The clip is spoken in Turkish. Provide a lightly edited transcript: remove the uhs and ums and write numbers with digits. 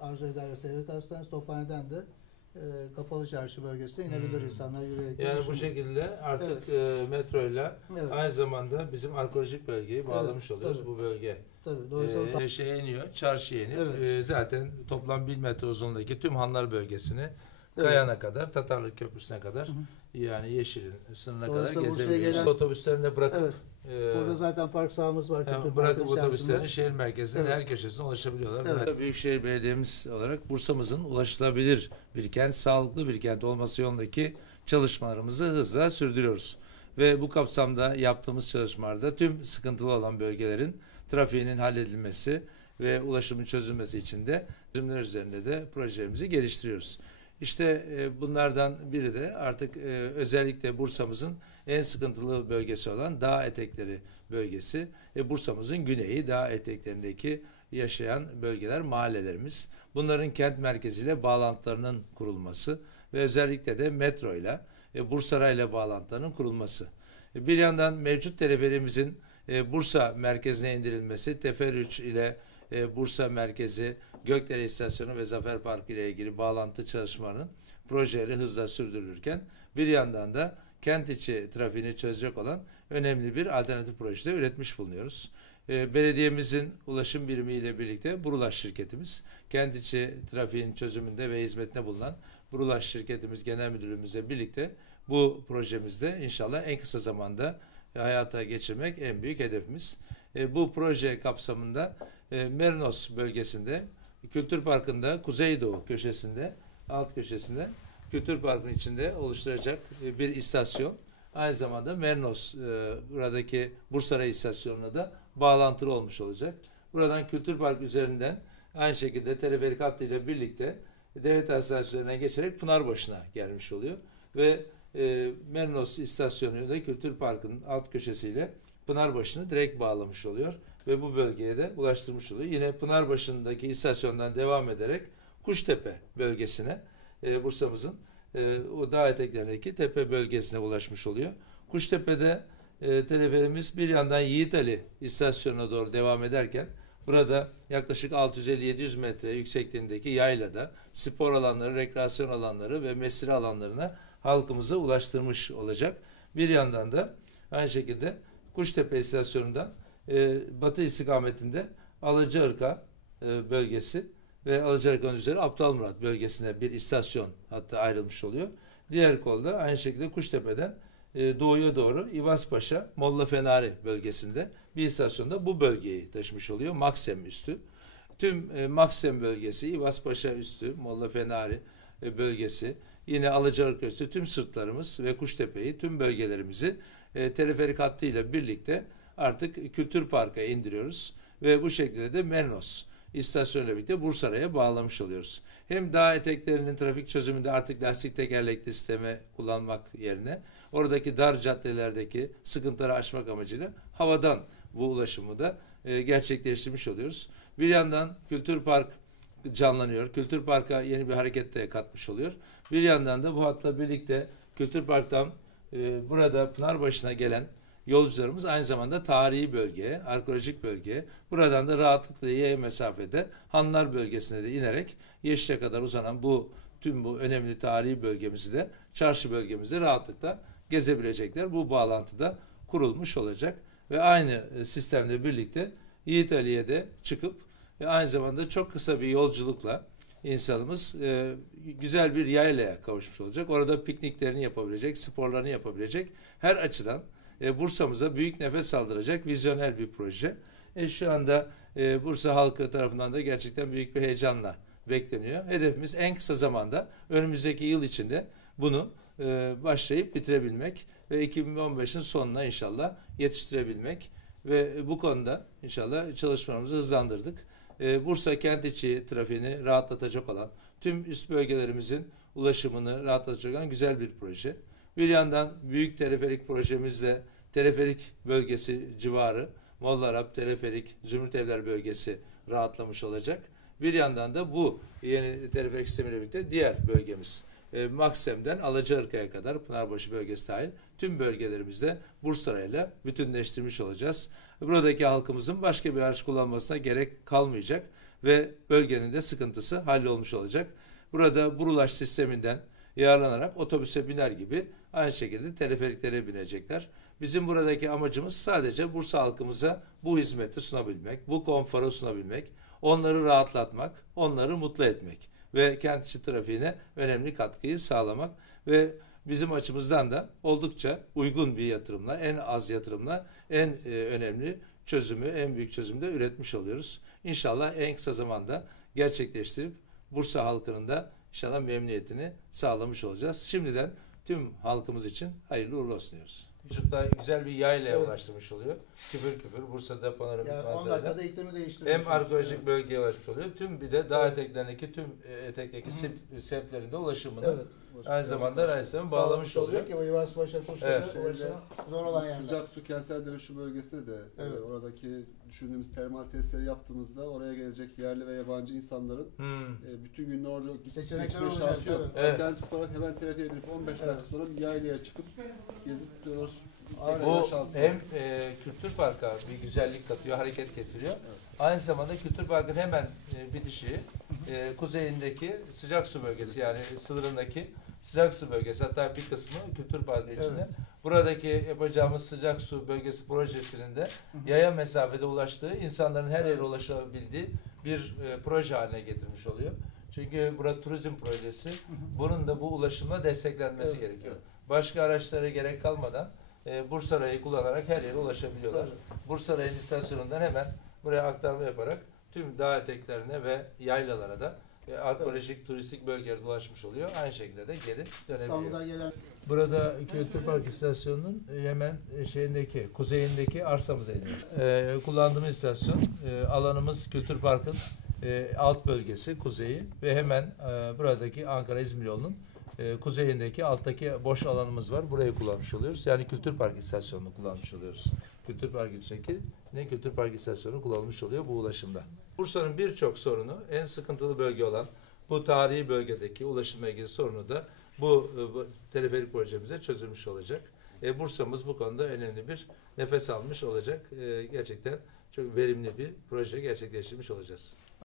arzu ederse devlet hastanesi, Tophane'den de Kapalı Çarşı bölgesine inebilir insanlar yürüyerek. Yani bu şekilde artık metroyla aynı zamanda bizim arkeolojik bölgeyi bağlamış oluyoruz. Tabii. Bu bölge. Tabii. Dolayısıyla Şeye iniyor, çarşıya inip zaten toplam 1000 metre uzunluğundaki tüm Hanlar bölgesini Kayan'a kadar, Tatarlık Köprüsü'ne kadar yani Yeşil'in sınırına kadar gezebiliyoruz. Otobüslerinde bırakıp burada zaten park sahamız var. Bırakıp otobüslerin şehir merkezinin her köşesine ulaşabiliyorlar. Büyükşehir Belediye'miz olarak Bursa'mızın ulaşılabilir bir kent, sağlıklı bir kent olması yolundaki çalışmalarımızı hızla sürdürüyoruz. Ve bu kapsamda yaptığımız çalışmalarda tüm sıkıntılı olan bölgelerin trafiğinin halledilmesi ve ulaşımın çözülmesi için de çözümler üzerinde de projelerimizi geliştiriyoruz. İşte bunlardan biri de artık özellikle Bursa'mızın en sıkıntılı bölgesi olan dağ etekleri bölgesi. Bursa'mızın güneyi, dağ eteklerindeki yaşayan bölgeler, mahallelerimiz. Bunların kent merkeziyle bağlantılarının kurulması ve özellikle de metro ile Bursaray ile bağlantılarının kurulması. Bir yandan mevcut teleferimizin Bursa merkezine indirilmesi, Teferruç ile Bursa merkezi, Gökdere İstasyonu ve Zafer Parkı ile ilgili bağlantı çalışmalarının projeleri hızla sürdürülürken bir yandan da kent içi trafiğini çözecek olan önemli bir alternatif projede üretmiş bulunuyoruz. Belediyemizin ulaşım birimi ile birlikte Burulaş şirketimiz, kent içi trafiğin çözümünde ve hizmetine bulunan Burulaş şirketimiz genel müdürlüğümüzle birlikte bu projemizde inşallah en kısa zamanda hayata geçirmek en büyük hedefimiz. Bu proje kapsamında Merinos bölgesinde, Kültür Parkı'nda Kuzeydoğu köşesinde, alt köşesinde Kültür Parkı'nın içinde oluşturacak bir istasyon. Aynı zamanda Merinos buradaki Bursaray istasyonuna da bağlantılı olmuş olacak. Buradan Kültür Park üzerinden aynı şekilde teleferik hattıyla birlikte devlet hastanelerine geçerek Pınarbaşı'na gelmiş oluyor. Ve Merinos istasyonu da Kültür Parkı'nın alt köşesiyle Pınarbaşı'nı direkt bağlamış oluyor. Ve bu bölgeye de ulaştırmış oluyor. Yine Pınarbaşı'ndaki istasyondan devam ederek Kuştepe bölgesine, Bursa'mızın o dağ eteklerindeki tepe bölgesine ulaşmış oluyor. Kuştepe'de teleferimiz bir yandan Yiğitali istasyonuna doğru devam ederken burada yaklaşık 650-700 metre yüksekliğindeki yaylada spor alanları, rekreasyon alanları ve mesire alanlarına halkımıza ulaştırmış olacak. Bir yandan da aynı şekilde Kuştepe istasyonundan batı istikametinde Alacaırka bölgesi ve Alacaırka'nın üzeri Aptalmurat bölgesine bir istasyon hatta ayrılmış oluyor. Diğer kolda aynı şekilde Kuştepe'den doğuya doğru İvazpaşa, Molla Fenari bölgesinde bir istasyonda bu bölgeyi taşımış oluyor. Maksem üstü. Tüm Maksem bölgesi, İvazpaşa üstü, Molla Fenari bölgesi, yine Alacaırka üstü tüm sırtlarımız ve Kuştepe'yi, tüm bölgelerimizi teleferik hattıyla birlikte artık Kültür Park'a indiriyoruz ve bu şekilde de Merinos istasyonuyla birlikte Bursa'ya bağlamış oluyoruz. Hem dağ eteklerinin trafik çözümünde artık lastik tekerlekli sisteme kullanmak yerine oradaki dar caddelerdeki sıkıntıları aşmak amacıyla havadan bu ulaşımı da gerçekleştirmiş oluyoruz. Bir yandan Kültür Park canlanıyor. Kültür Park'a yeni bir hareket de katmış oluyor. Bir yandan da bu hatla birlikte Kültür Park'tan burada Pınarbaşı'na gelen yolcularımız aynı zamanda tarihi bölge, arkeolojik bölge, buradan da rahatlıkla yaya mesafede Hanlar bölgesine de inerek Yeşil'e kadar uzanan tüm bu önemli tarihi bölgemizi de çarşı bölgemizde rahatlıkla gezebilecekler. Bu bağlantıda kurulmuş olacak ve aynı sistemle birlikte Yiğitali'ye de çıkıp aynı zamanda çok kısa bir yolculukla insanımız güzel bir yaylaya kavuşmuş olacak. Orada pikniklerini yapabilecek, sporlarını yapabilecek, her açıdan Bursa'mıza büyük nefes aldıracak vizyoner bir proje. Şu anda Bursa halkı tarafından da gerçekten büyük bir heyecanla bekleniyor. Hedefimiz en kısa zamanda önümüzdeki yıl içinde bunu başlayıp bitirebilmek ve 2015'in sonuna inşallah yetiştirebilmek ve bu konuda inşallah çalışmalarımızı hızlandırdık. Bursa kent içi trafiğini rahatlatacak olan, tüm üst bölgelerimizin ulaşımını rahatlatacak olan güzel bir proje. Bir yandan büyük teleferik projemizle teleferik bölgesi civarı, Molla Arap, teleferik, Zümrüt Evler bölgesi rahatlamış olacak. Bir yandan da bu yeni teleferik sistemiyle birlikte diğer bölgemiz Maksem'den Alacaırka'ya kadar Pınarbaşı bölgesi dahil tüm bölgelerimizde Bursa'yla bütünleştirmiş olacağız. Buradaki halkımızın başka bir araç kullanmasına gerek kalmayacak. ve bölgenin de sıkıntısı hallolmuş olacak. Burada Burulaş sisteminden yararlanarak otobüse biner gibi aynı şekilde teleferiklere binecekler. Bizim buradaki amacımız sadece Bursa halkımıza bu hizmeti sunabilmek, bu konforu sunabilmek, onları rahatlatmak, onları mutlu etmek ve kent içi trafiğine önemli katkıyı sağlamak ve bizim açımızdan da oldukça uygun bir yatırımla, en az yatırımla en önemli çözümü, en büyük çözümü de üretmiş oluyoruz. İnşallah en kısa zamanda gerçekleştirip Bursa halkının da inşallah memnuniyetini sağlamış olacağız. Şimdiden tüm halkımız için hayırlı uğurlu olsun diyoruz. Çocuklar güzel bir yaylaya Evet. ulaştırmış oluyor. Küfür küfür Bursa'da panoramik Yani 10 manzarayla. dakikada iklimi değiştiriyor. Hem arkeolojik bölgeye ulaşmış oluyor. Tüm bir de dağ eteklerindeki tüm etekteki semtlerinde ulaşımını Evet. aynı zamanda Rayseven bağlamış oluyor. Ki Yuvasbaşı, Kuşları, Evet. ulaşımı zor olan yerler. Sıcak su kentsel dönüşüm bölgesinde de Evet. oradaki düşündüğümüz termal testleri yaptığımızda oraya gelecek yerli ve yabancı insanların bütün gün orada Seçenekler geçme olacak, şansı yok. evet. Alternatif olarak hemen trafiğe binip 15 dakika Evet. sonra bir yaylaya çıkıp gezip dolaşıp Aynen. Bu şansı hem var. Kültür Park'a bir güzellik katıyor, hareket getiriyor. Aynı zamanda Kültür Park'ın hemen bitişi kuzeyindeki sıcak su bölgesi, yani sınırındaki sıcak su bölgesi, hatta bir kısmı Kültür Parkı içinde. Evet. Buradaki yapacağımız sıcak su bölgesi projesinin de yaya mesafede ulaştığı, insanların her yere ulaşabildiği bir proje haline getirmiş oluyor. Çünkü burada turizm projesi, bunun da bu ulaşımla desteklenmesi Evet. gerekiyor. Başka araçlara gerek kalmadan Bursa Rayı kullanarak her yere ulaşabiliyorlar. Evet. Bursa Rayı'nın istasyonundan hemen buraya aktarma yaparak tüm dağ eteklerine ve yaylalara da arkeolojik, turistik bölgelere ulaşmış oluyor. Aynı şekilde de geri dönebiliyor. İstanbul'dan gelen Burada Kültür Park istasyonunun hemen şeyindeki, kuzeyindeki arsamıza iniyoruz. Kullandığımız istasyon, alanımız Kültür Park'ın alt bölgesi, kuzeyi ve hemen buradaki Ankara-İzmir yolunun kuzeyindeki alttaki boş alanımız var. Burayı kullanmış oluyoruz. Yani Kültür Park istasyonunu kullanmış oluyoruz. Kültür Park içindeki Kültür Park istasyonu kullanılmış oluyor bu ulaşımda. Bursa'nın birçok sorunu, en sıkıntılı bölge olan bu tarihi bölgedeki ulaşımla ilgili sorunu da bu teleferik projemize çözülmüş olacak. Bursa'mız bu konuda önemli bir nefes almış olacak. Gerçekten çok verimli bir proje gerçekleştirmiş olacağız.